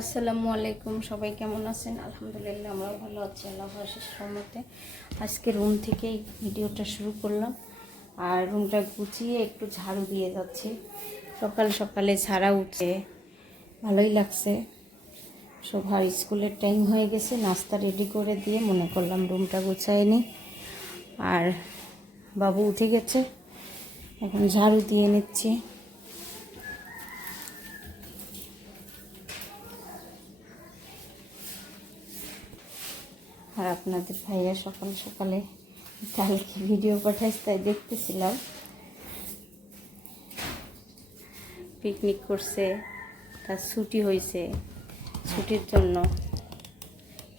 আসসালামু আলাইকুম, সবাই কেমন আছেন? আলহামদুলিল্লাহ, আমরাও ভালো আছি আল্লাহ আশিস রহমতে। আজকে রুম থেকেই ভিডিওটা শুরু করলাম। আর রুমটা গুছিয়ে একটু ঝাড়ু দিয়ে যাচ্ছি। সকাল সকালে ছাড়া উঠে ভালোই লাগছে। সবার স্কুলের টাইম হয়ে গেছে, নাস্তা রেডি করে দিয়ে মনে করলাম রুমটা গুছাই নি। আর বাবু উঠে গেছে, এখন ঝাড়ু দিয়ে নিচ্ছি। আর আপনাদের ভাইয়া সকাল সকালে কালকে ভিডিও পাঠাইছে, তাই দেখতেছিলাম। পিকনিক করছে, তার ছুটি হয়েছে ছুটির জন্য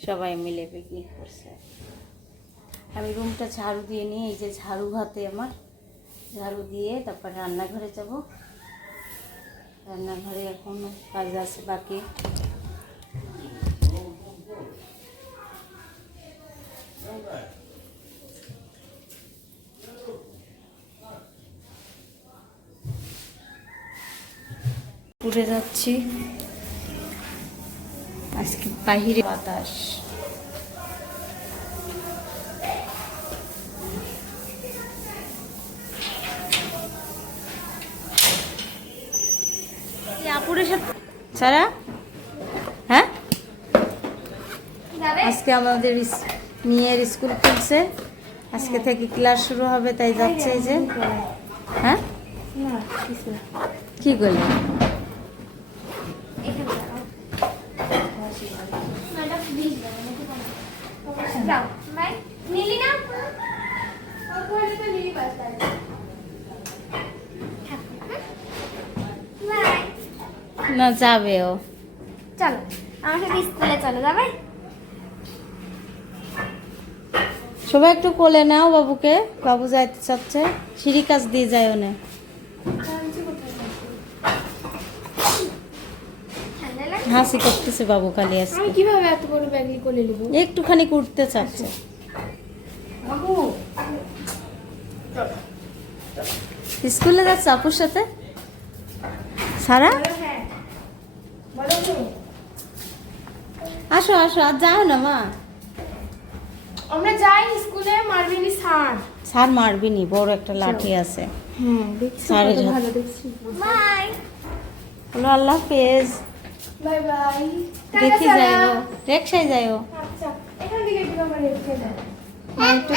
সবাই মিলে পিকনিক করছে। আমি রুমটা ঝাড়ু দিয়ে নিয়ে, এই যে ঝাড়ু হাতে আমার, ঝাড়ু দিয়ে তারপর রান্নাঘরে যাব। রান্নাঘরে এখনও কাজ আছে বাকি। পুড়ে যাচ্ছি। আজকে বাহিরে বাতাস। আপুরের সাথে হ্যাঁ? আজকে আমাদের মেয়ের স্কুল খুলছে। আজকে থেকে ক্লাস শুরু হবে তাই যাচ্ছে এই যে। হ্যাঁ? কি করলে? না যাবে ও। চলো আমার সাথে স্কুলে চলো যাবে? সবাই একটু কোলে নাও বাবুকে। বাবু যাইতে চাচ্ছে সিঁড়ি কাজ দিয়ে যায় ওনে। হাসি করতেছে বাবু খালি আজকে। আমি কীভাবে এত বড় ব্যাগ নিয়ে কোলে নেব? একটুখানি উঠতে চাচ্ছে। বাবু। স্কুলে যাচ্ছে আপুর সাথে? সারা? হ্যাঁ। বলো আসো আসো। আর যাও না মা। আমরা যাই স্কুলে মারবিনি স্যার। স্যার মারবি নি বড় একটা লাঠি আছে। হ্যাঁ দেখছি ভালো দেখছি। বাই। বলো আল্লাহ হাফেজ। Bye bye. দেখি যাইও রিক্সায় যাইও আচ্ছা এখান থেকে একটু আমার হ্যাঁ, একটু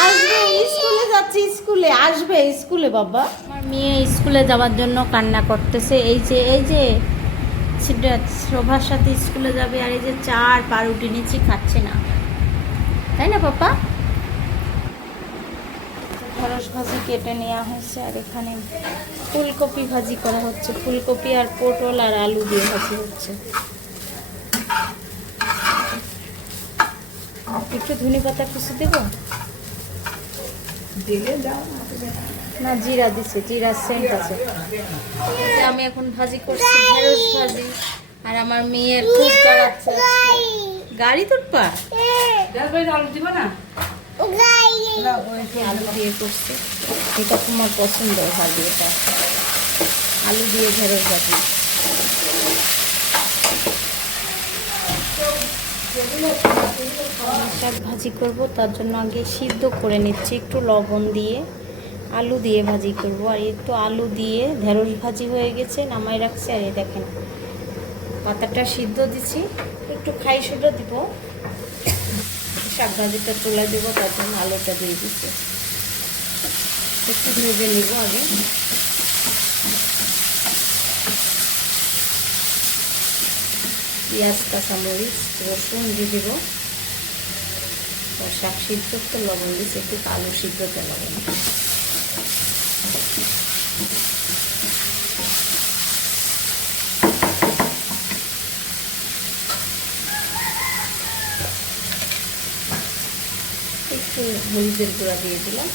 আসবে স্কুলে যাচ্ছি স্কুলে। আসবে স্কুলে বাবা। আমার মেয়ে স্কুলে যাওয়ার জন্য কান্না করতেছে। এই যে এই যে। শোভার সাথে স্কুলে যাবে আর এই যে চার পাউরুটি নিচ্ছি খাচ্ছে না। তাই না পাপা? ঢেঁড়স ভাজি কেটে নেওয়া হয়েছে আর এখানে ফুলকপি ভাজি করা হচ্ছে। ফুলকপি আর পটল আর আলু দিয়ে ভাজি হচ্ছে। একটু ধনে পাতা কুচি দেবো? না জিরা দিছে জিরা সেন্ট আছে। আমি এখন ভাজি করছি ঢেঁড়স ভাজি আর আমার মেয়ের খুব আজকে। গাড়ি তুটপা আলু দিয়ে করছে। এটা তোমার পছন্দ ভাজি এটা। আলু দিয়ে ঢেঁড়স ভাজি। শাক ভাজি করব তার জন্য আগে সিদ্ধ করে নিচ্ছি একটু লবণ দিয়ে। আলু দিয়ে ভাজি করব। আর একটু আলু দিয়ে ঢেঁড়স ভাজি হয়ে গেছে, নামাই রাখছি। আর এই দেখেন পাতাটা সিদ্ধ দিছি। একটু খাই সুদ্ধ দিব। শাক ভাজিটা তুলে দেবো, তার জন্য আলুটা দিয়ে দিচ্ছি একটু ভেজে নিব আগে। পেঁয়াজ, কাঁচামরিচ, রসুন দিয়ে দেব। শাক সিদ্ধ তো লবণ দিচ্ছি একটু আলু সিদ্ধতে লবণ মরিচের গুঁড়া দিয়েছিলাম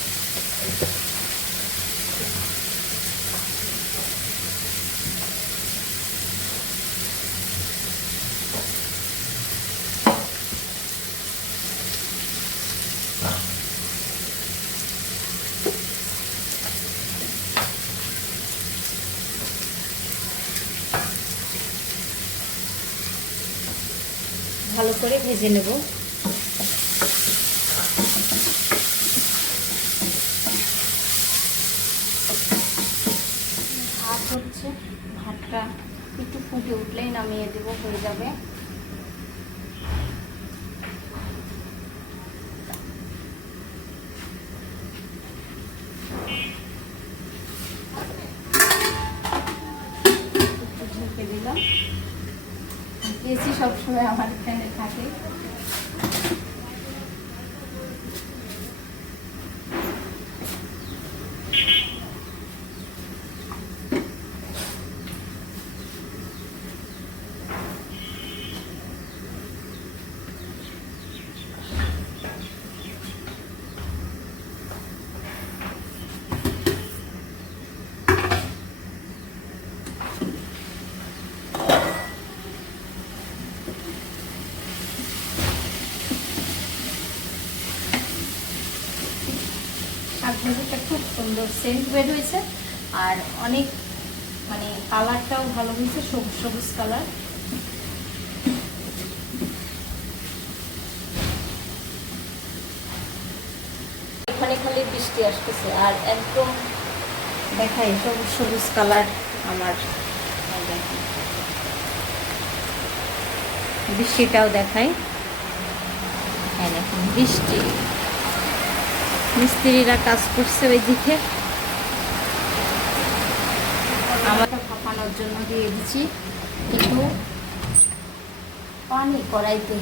ভালো করে ভেজে নেব। সবসময় আমার এখানে থাকে শাকভাজিটা খুব সুন্দর সেন্ট বের হয়েছে। আর অনেক মানে কালারটাও ভালো হয়েছে সবুজ সবুজ কালার। এখানে খালি বৃষ্টি আসতেছে আর একদম দেখাই সবুজ সবুজ কালার আমার। বৃষ্টিটাও দেখাই। হ্যাঁ দেখুন বৃষ্টি। মিস্ত্রিরা কাজ করছে ওই দিকে আমাকে ফাঁপানোর জন্য দিয়ে দিচ্ছি একটু পানি কড়াইতে।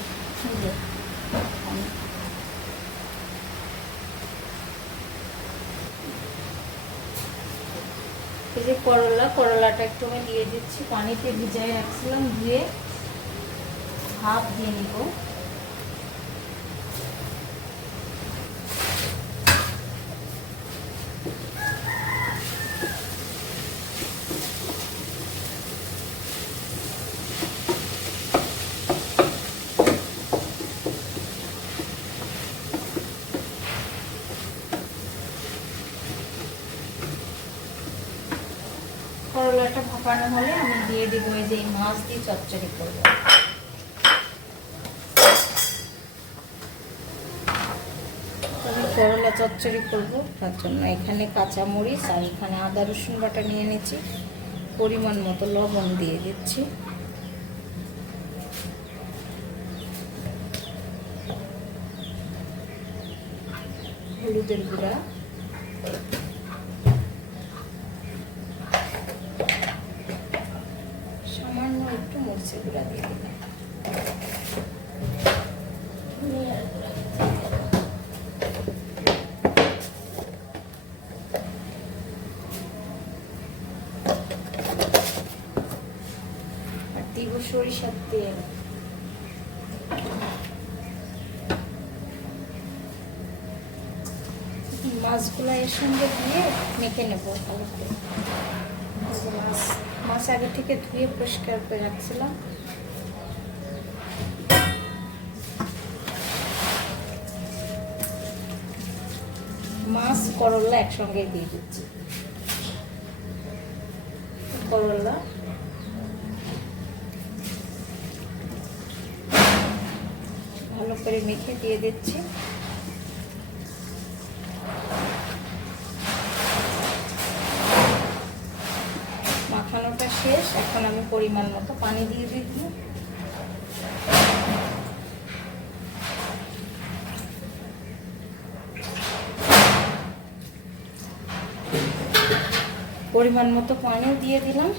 এই যে করলা, করলাটা একটু আমি দিয়ে দিচ্ছি। পানিতে ভিজাই রাখছিলাম ধুয়ে ভাপ দিয়ে নিব। করলাটা হলে আমি দিয়ে দেবো এই যে মাছ দিয়ে চচ্চড়ি করব। করলা চচ্চড়ি করব, তার জন্য এখানে কাঁচা মরিচ আর এখানে আদা, রসুন বাটা নিয়ে নিচ্ছি পরিমাণ মতো লবণ দিয়ে দিচ্ছি। হলুদের গুঁড়া। সামান্য একটু মরিচের গুঁড়া দিয়ে দিলাম। দিব সরিষার তেল। মাছগুলো এর সঙ্গে দিয়ে মেখে নেব ভালো করে মাছ আগে থেকে ধুয়ে পরিষ্কার করে রাখছিলাম। মাছ করলা একসঙ্গে দিয়ে দিচ্ছি। করলা। ভালো করে মেখে দিয়ে দিচ্ছি। শেষ, এখন আমি পরিমাণ মতো পানি দিয়ে দিব পরিমাণ মতো পানিও দিয়ে দিলাম।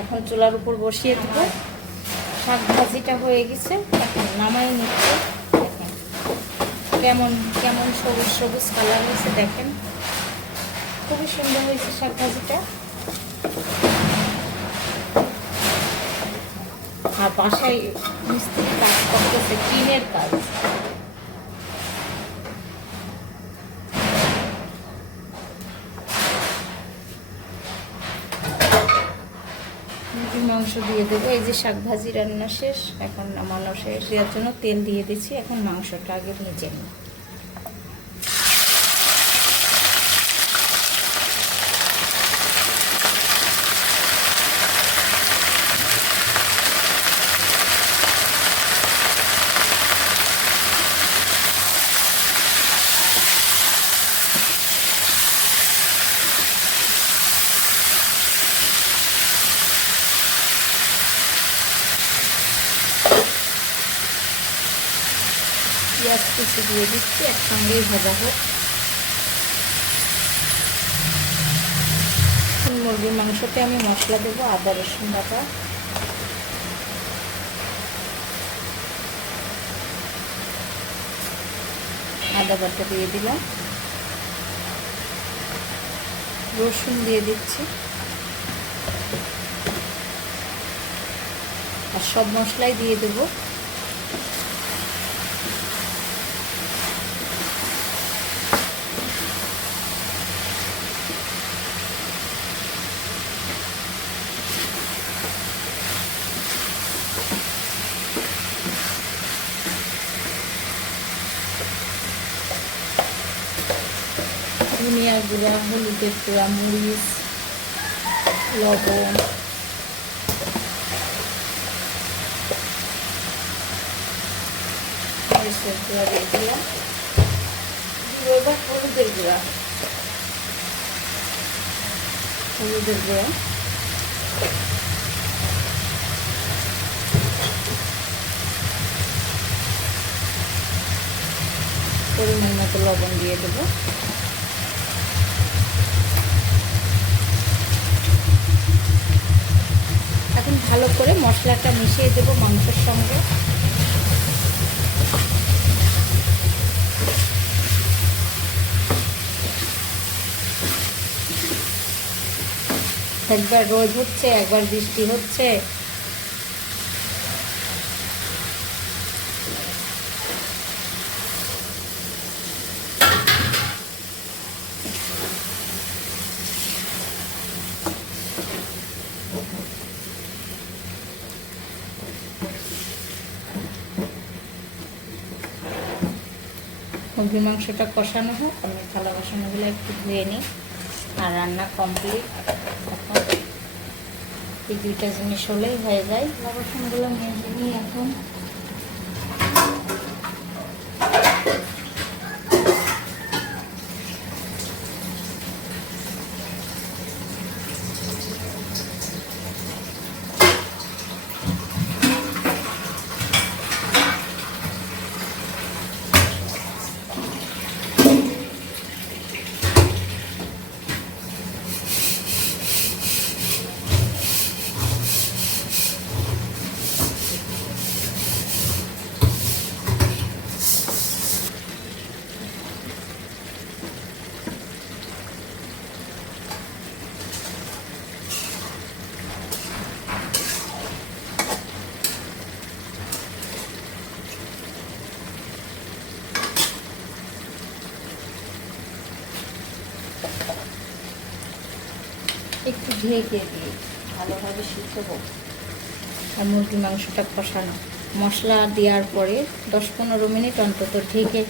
এখন চুলার উপর বসিয়ে দিব। শাক ভাজিটা হয়ে গেছে, এখন নামাই নিচ্ছে। দেখেন, কেমন কেমন সবুজ সবুজ কালার হয়েছে, দেখেন। খুবই সুন্দর হয়েছে শাক ভাজিটা। আর বাসায় মিস্ত্রি কাজ করতেছে, টিনের কাজ। মাংস দিয়ে দেবো। এই যে শাক ভাজি রান্না শেষ, এখন শেষ দেওয়ার জন্য তেল দিয়ে দিচ্ছি, এখন মাংসটা আগে ভেজে নিই পেঁয়াজ কুচি দিয়ে দিচ্ছি একসঙ্গেই ভাজা হোক। মুরগির মাংসতে আমি মশলা দেবো আদা, রসুন বাটা। আদা বাটা দিয়ে দিলাম। রসুন দিয়ে দিচ্ছি। আর সব মশলাই দিয়ে দেবো। গুঁড়া হলুদের গুঁড়া মরিচ লবণ মরিচের গুঁড়া দিয়ে দিলাম পরিমাণ মতো লবণ দিয়ে দেবো এখন ভালো করে মশলাটা মিশিয়ে দেবো মাংসের সঙ্গে। একবার রোদ হচ্ছে একবার বৃষ্টি হচ্ছে। মুরগির মাংসটা কষানো হোক, আমি থালা বাসনগুলো একটু ধুয়ে নিই আর রান্না কমপ্লিট এখন এই দুইটা জিনিস হলেই হয়ে যায়। থালা বাসনগুলো মেজে নিই এখন একটু ঢেকে দিয়ে ভালোভাবে সিদ্ধ হোক। আর মুরগির মাংসটা কষানো। মশলা দেওয়ার পরে দশ পনেরো মিনিট অন্তত ঢেকে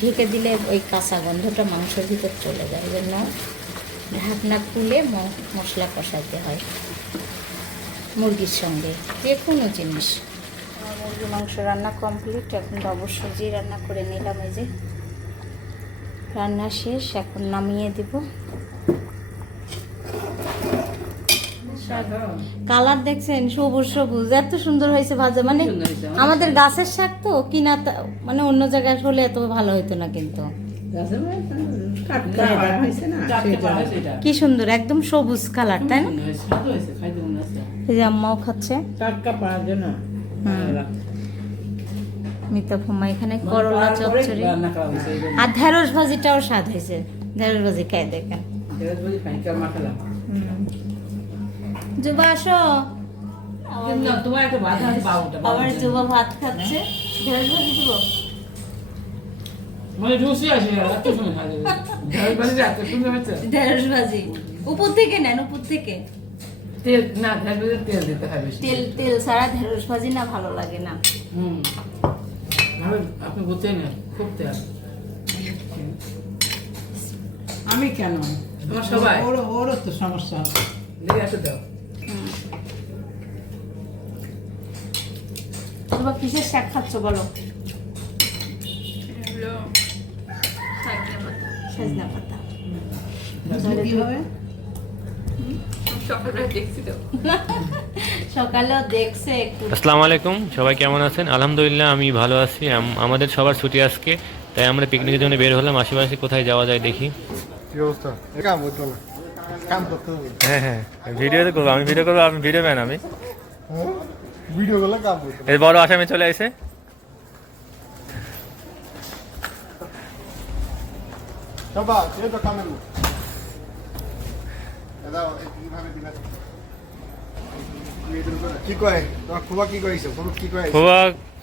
ঢেকে দিলে ওই কাঁচা গন্ধটা মাংসের ভিতর চলে যায়। এই জন্য ঢাকনা খুলে মশলা কষাতে হয় মুরগির সঙ্গে। যে কোনো জিনিস। মুরগি মাংস রান্না কমপ্লিট। এখন ডবর সবজি রান্না করে নিলাম এই যে। রান্না শেষ এখন নামিয়ে দেবো। কালার দেখছেন সবুজ সবুজ এত সুন্দর হয়েছে ভাজা। মানে আমাদের গাছের শাক তো কিনা তা- মানে অন্য জায়গায় হলে এত ভালো হতো না কিন্তু। টাটকা হয়েছে না? সেটা। কি সুন্দর একদম সবুজ কালার তাই না? মনে এই যে আম্মাও খাচ্ছে। টাটকা পাওয়ার জন্য। মিতা ফুমা এখানে করলা চচ্চড়ি। আর ঢেঁড়স ভাজিটাও স্বাদ হয়েছে। ঢেঁড়স ভাজি খাই দেখেন। ঢেঁড়স ভাজি খানিকটা জুবা আসো আবার বাবুটা। ভাত খাচ্ছে ঢেঁড়স ভাজি দিব মানে যাবে। ঢেঁড়স। ভাজি উপর থেকে নেন উপর থেকে তেল না ঢেঁড়স তেল দিতে হয় বেশি। তেল তেল ছাড়া ঢেঁড়স ভাজি না ভালো লাগে না হুম। আপনি বুঝছেন না, খুব তেল। আমি কেন তোমার সবাই ওর ওরও তো সমস্যা দেখে আসো দাও তোমরা কিসের শাক খাচ্ছ বলো? সজনা পাতা। কীভাবে সকালবেলা দেখছি তো। সকালেও দেখছে আসসালামু আলাইকুম সবাই কেমন আছেন? আলহামদুলিল্লাহ আমি ভালো আছি। আমাদের সবার ছুটি আজকে তাই আমরা পিকনিকের জন্য বের হলাম। আশেপাশে কোথায় যাওয়া যায় দেখি। হ্যাঁ হ্যাঁ। ভিডিও তো করব আমি ভিডিও করব আমি ভিডিও ম্যান আমি ভিডিও গুলো কাম হইতো বড় আসামে চলে আসে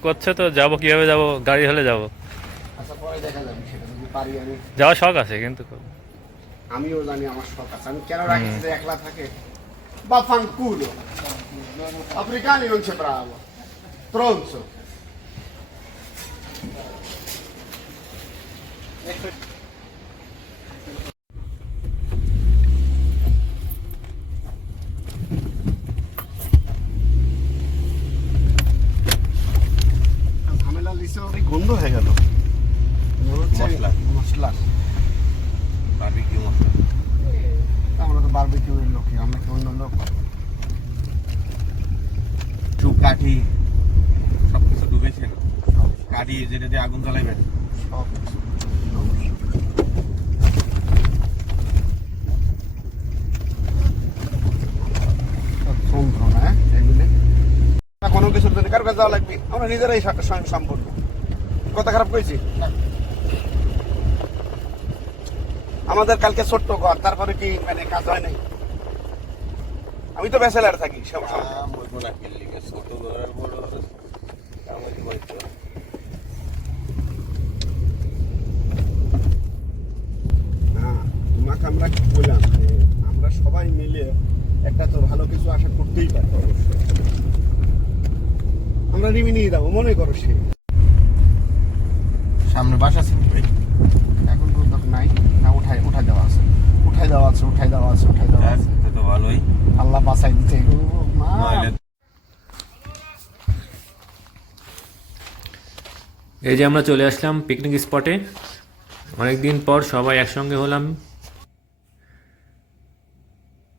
করছে তো যাব কীভাবে যাব? গাড়ি হলে যাব। আচ্ছা যাওয়ার শখ আছে কিন্তু আমিও জানি আমার শখ আছে। আমি কেন রাখছি যে একলা থাকে? Vaffanculo. Africani non c'è bravo. Tronzo. যেটা দিয়ে আগুন জ্বালাইবেন? সব যন্ত্রণা হ্যাঁ এগুলি কোনো কিছুর জন্য কার কাছে যাওয়া লাগবে। আমরা নিজেরাই স্বয়ং সম্পূর্ণ। কথা খারাপ কইছি? আমাদের কালকে ছোট্ট ঘর তারপরে কি মানে কাজ হয় নাই? আমি তো ব্যাচেলার থাকি সব খেললি ছোট ঘরের বড় আমাদের হয়তো না তোমাকে আমরা কি বললাম? যে আমরা সবাই মিলে একটা তো ভালো কিছু আশা করতেই পারি। অবশ্যই আমরা রিমিনি যাব মনে করো সে। সামনে বাসা ছিল ভাই? এখন পর্যন্ত নাই। না উঠাই উঠাই দেওয়া আছে। উঠাই দেওয়া আছে উঠাই দেওয়া আছে উঠাই দেওয়া আছে। তো তো ভালোই। আল্লাহ বাঁচাই দিতে। এই যে আমরা চলে আসলাম পিকনিক স্পটে অনেকদিন পর সবাই একসঙ্গে হলাম।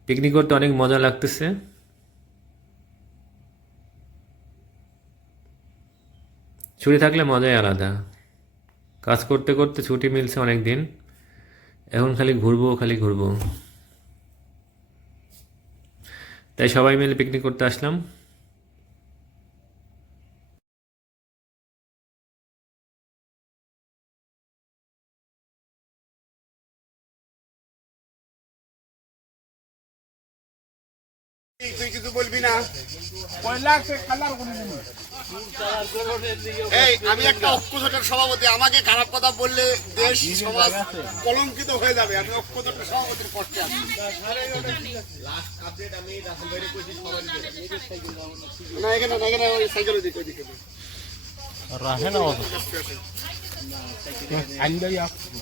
পিকনিক করতে অনেক মজা লাগতেছে। ছুটি থাকলে মজাই আলাদা। কাজ করতে করতে ছুটি মিলছে অনেক দিন এখন খালি ঘুরবো খালি ঘুরবো। তাই সবাই মিলে পিকনিক করতে আসলাম। এই আমি একটা ঐক্যজোটের সভাপতি আমাকে খারাপ কথা বললে দেশ সমাজ কলঙ্কিত হয়ে যাবে। আমি ঐক্যজোটের সভাপতির কষ্টে আছি। না এখানে না এখানে ওই রাখে না না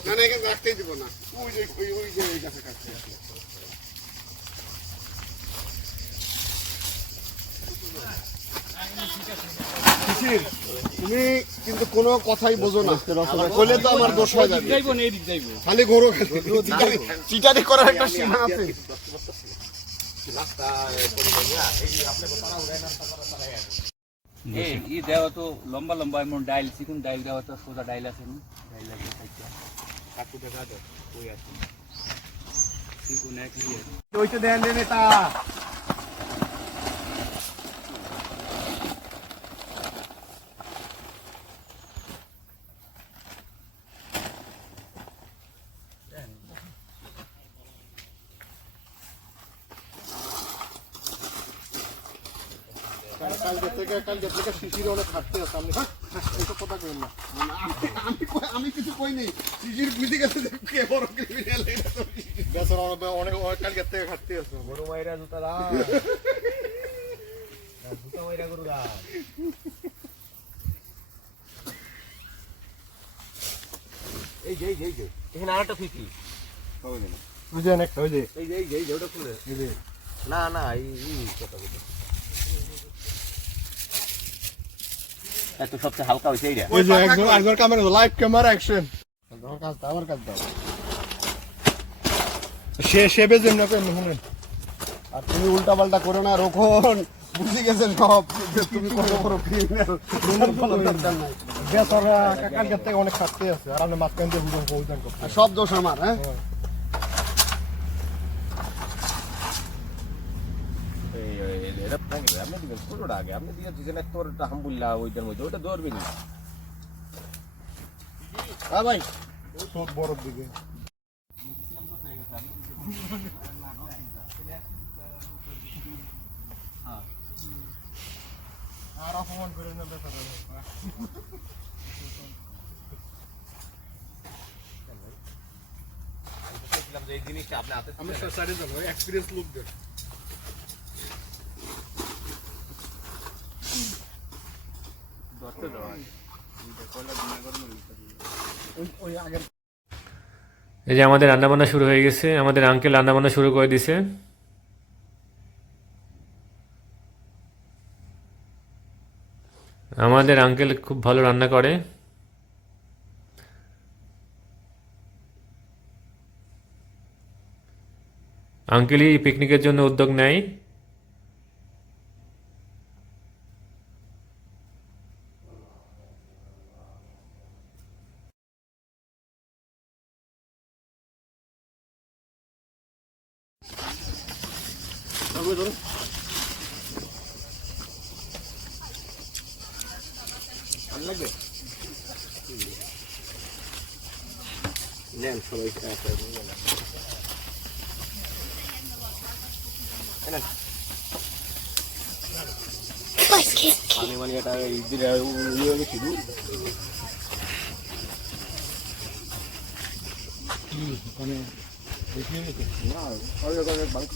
না এখানে রাখতেই দিব না। ওই যে ওই যে গাছে তুমি কিন্তু কোনো কথাই বোঝো না। তো আমার দোষ হয়ে যাবে খালি খালি। চিটারি- করার একটা সীমা আছে। ই দেওয়া তো লম্বা লম্বা এমন ডাইল চিকুন ডাইল দেওয়া তো সোজা ডাইল আছে নি? ডাইল কাকু দেখা দাও ওই আছে? চিকুন এক নিয়ে ওইটা দেন দেন এটা। কালকে থেকে কালকে থেকে শিশির অনেক খাটতে আছে। আপনি হ্যাঁ এইসব কথা কইন না। আমি আমি কিছু কই নাই। শিশির বুঝে গেছে কে বড় ক্রিমিনাল বেচারা অনেক অনেক কালকে থেকে খাটতে আছে। বড় মাইরা জুতা দা জুতা মাইরা গরু দা এই যে এই যে এখানে আরেকটা ফিফি ওই যে। একটা? ওই যে। এই যে এই যে ওটা খুলে। না না এই এই কথা বলতে এত সবচেয়ে হালকা হয়েছে এইটা। ওই যে একবার একবার ক্যামেরা লাইভ ক্যামেরা অ্যাকশন কাজ দাও কাজ দাও। সে সে বেজে না কেন শুনেন? আর তুমি উল্টা পাল্টা করো না রোখন বুঝে গেছেন সব তুমি কত বড় ক্রিমিনাল তোমার কোনো দরকার নাই। বেচারা কাকার থেকে অনেক খাটতে আছে আর আপনি মাঝখান দিয়ে সব দোষ আমার হ্যাঁ এটা ভাঙি আপনি দিবেন ছোটটা আগে আপনি দিয়ে দিয়েছেন এক তোর হামবুল্লাহ ওইটার মধ্যে ওটা ধরবে না হ্যাঁ ভাই সব বড়র দিকে আর অপমান করে না বেচারা এই জিনিসটা আপনি হাতে আমি সাইডে যাব এক্সপিরিয়েন্স লোক দেখ ধরতে দেওয়া কয়লা দিনে গরম ওই ওই আগের এই যে আমাদের রান্নাবান্না শুরু হয়ে গেছে। আমাদের আঙ্কেল রান্নাবান্না শুরু করে দিছে। আমাদের আঙ্কেল খুব ভালো রান্না করে। আঙ্কেলই পিকনিকের জন্য উদ্যোগ নেয় পানি মানে এটা ইদিরে ইয়ে হয়ে শুধু না ওই ওখানে বাড়ি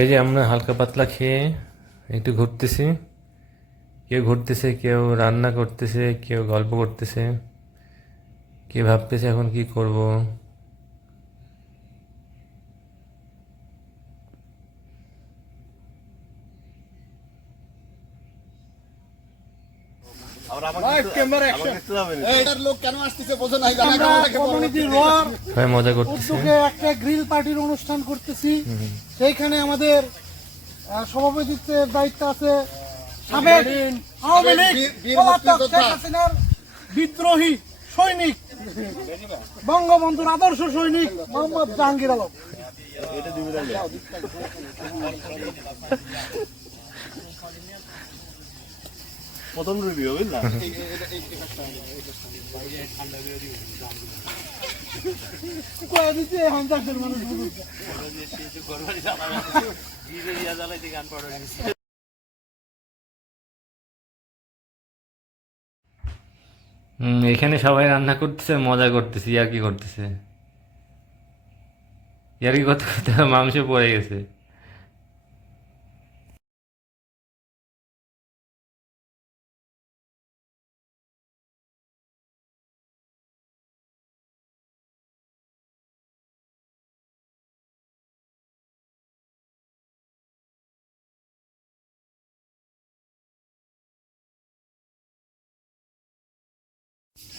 এই যে আমরা হালকা পাতলা খেয়ে একটু ঘুরতেছি। কেউ ঘুরতেছে, কেউ রান্না করতেছে, কেউ গল্প করতেছে। কেউ ভাবতেছে এখন কি করব এইটার লোক কেন আসতেছে বোঝো নাই জানা কারণটাকে বলো। সবাই মজা করতেছে উদ্যোগে একটা গ্রিল পার্টির অনুষ্ঠান করতেছি। সেইখানে আমাদের আহ, সভাপতিত্বের দায়িত্ব আছে সাবেক আওয়ামী লীগ বীর- বীর পলাতক মুক্তিযোদ্ধা। শেখ হাসিনার বিদ্রোহী সৈনিক বঙ্গবন্ধুর আদর্শ সৈনিক মোহাম্মদ জাহাঙ্গীর আলম। প্রথম মানুষ বুঝুক। হুম এখানে সবাই রান্না করতেছে মজা করতেছে ইয়ার কি করতেছে। ইয়ার কি করতে করতে মাংস পড়ে গেছে।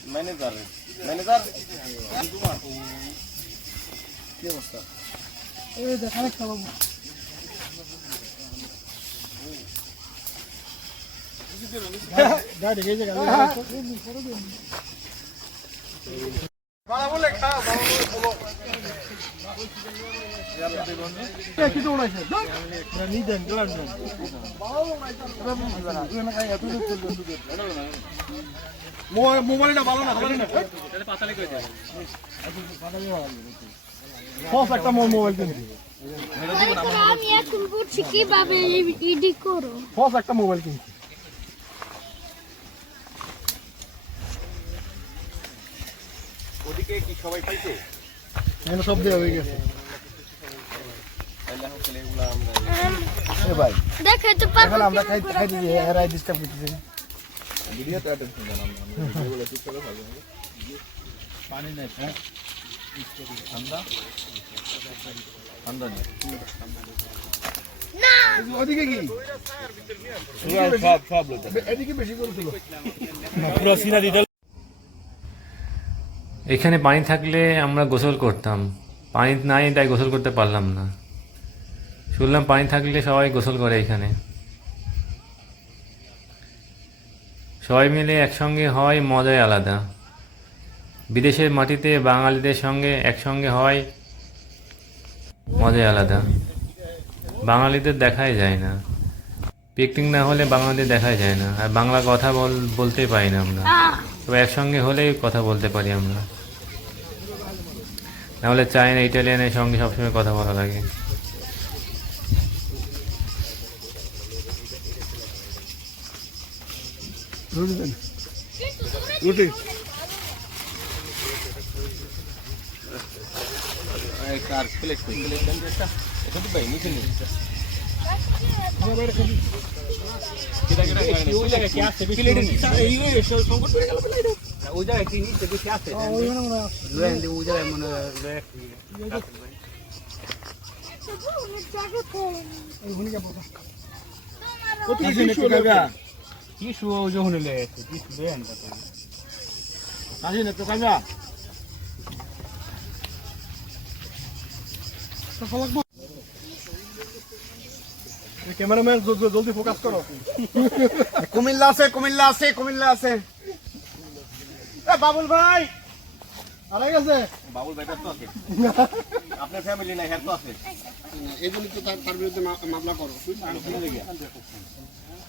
Manager manager? এই দেখ আরেকটা বাবু গাড়ি গেছে গাড়ি কি তো উড়াইছে? নিদেন গ্লাস দেন মোবাইলটা ভালো না ভালো না। ফস একটা মোবাইল কিনছি আমি এখন বুঝছি কীভাবে ইডি করো ফস একটা মোবাইল কিনছি ওদিকে কি সবাই পাইছে? এখানে সব দেওয়া হয়ে গেছে। তাহলে দেখাইতে পারব আমরা খাই খাই দিই এরাই ডিস্টার্ব করতেছে। ভিডিও অ্যাটেনশন দেন আমরা। যেগুলো ঠিক করে ভালো পানি নেই হ্যাঁ? ঠান্ডা? ওদিকে কি? সব সব এদিকে বেশি করে তুলো। এখানে পানি থাকলে আমরা গোসল করতাম। পানি নাই তাই গোসল করতে পারলাম না। শুনলাম পানি থাকলে সবাই গোসল করে এখানে। সবাই মিলে একসঙ্গে হয়, মজাই আলাদা। বিদেশের মাটিতে বাঙালিদের সঙ্গে একসঙ্গে হয়, মজাই আলাদা। বাঙালিদের দেখাই যায় না। পিকনিক না হলে বাঙালিদের দেখাই যায় না। আর বাংলা কথা বল, বলতেই পারি না আমরা। তবে একসঙ্গে হলেই কথা বলতে পারি আমরা। নাহলে চায়না, ইটালিয়ানের সঙ্গে সবসময় কথা বলা লাগে। রুটি আর প্লেট প্লেট এটা এটা তো ভাই নিচে নিয়ে ওই জায়গায় কি নিচে বেশি আছে ওই জায়গায় মানে লয়ে কি শুয়া ওই যখন লয়ে আছে কি লয়ে আনতে আসি না তো কামা ক্যামেরাম্যান জলদি ফোকাস করো কুমিল্লা আছে কুমিল্লা আছে কুমিল্লা আছে। বাবুল ভাই! আরে গেছে? বাবুল ভাইটার তো আছে। আপনার ফ্যামিলি নাই হ্যাঁ তো আছে। এগুলি তো তার তার বিরুদ্ধে মামলা করো।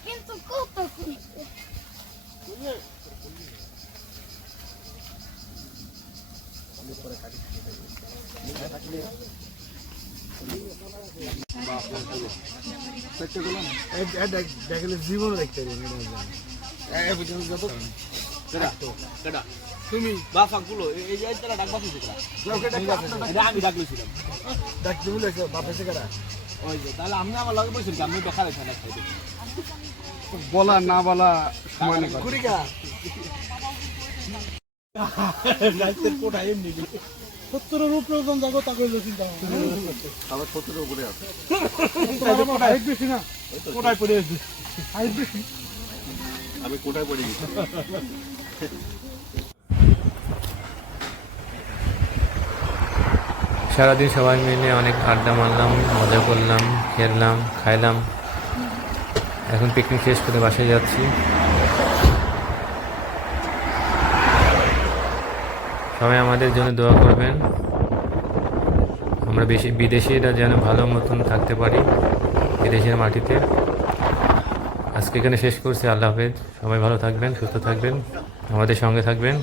কিন্তু কত দেখলে জীবন দেখতে তুমি বাফা গুলো এই যে তারা ডাক বাফি এটা আমি ডাক লইছিলাম। ডাকতে বলেছে বাপে কারা ওই যে তাহলে আমি আমার লগে আমি খারাপ বলা না বলা সমান কুড়িকা সত্তরের উপরে ওজন যাব তাকে চিন্তা আবার সত্তরের উপরে আছে। হাইট বেশি না। কোটায় পড়ে হাইট বেশি। আমি কোটায় পড়ে গেছি। সারাদিন সবাই মিলে অনেক আড্ডা মারলাম, মজা করলাম, খেললাম, খাইলাম। এখন পিকনিক শেষ করে বাসায় যাচ্ছি। সবাই আমাদের জন্য দোয়া করবেন। আমরা বেশি বিদেশিরা যেন ভালো মতন থাকতে পারি বিদেশের মাটিতে। আজকে এখানে শেষ করছি, আল্লাহ হাফেজ। সবাই ভালো থাকবেন, সুস্থ থাকবেন, আমাদের সঙ্গে থাকবেন।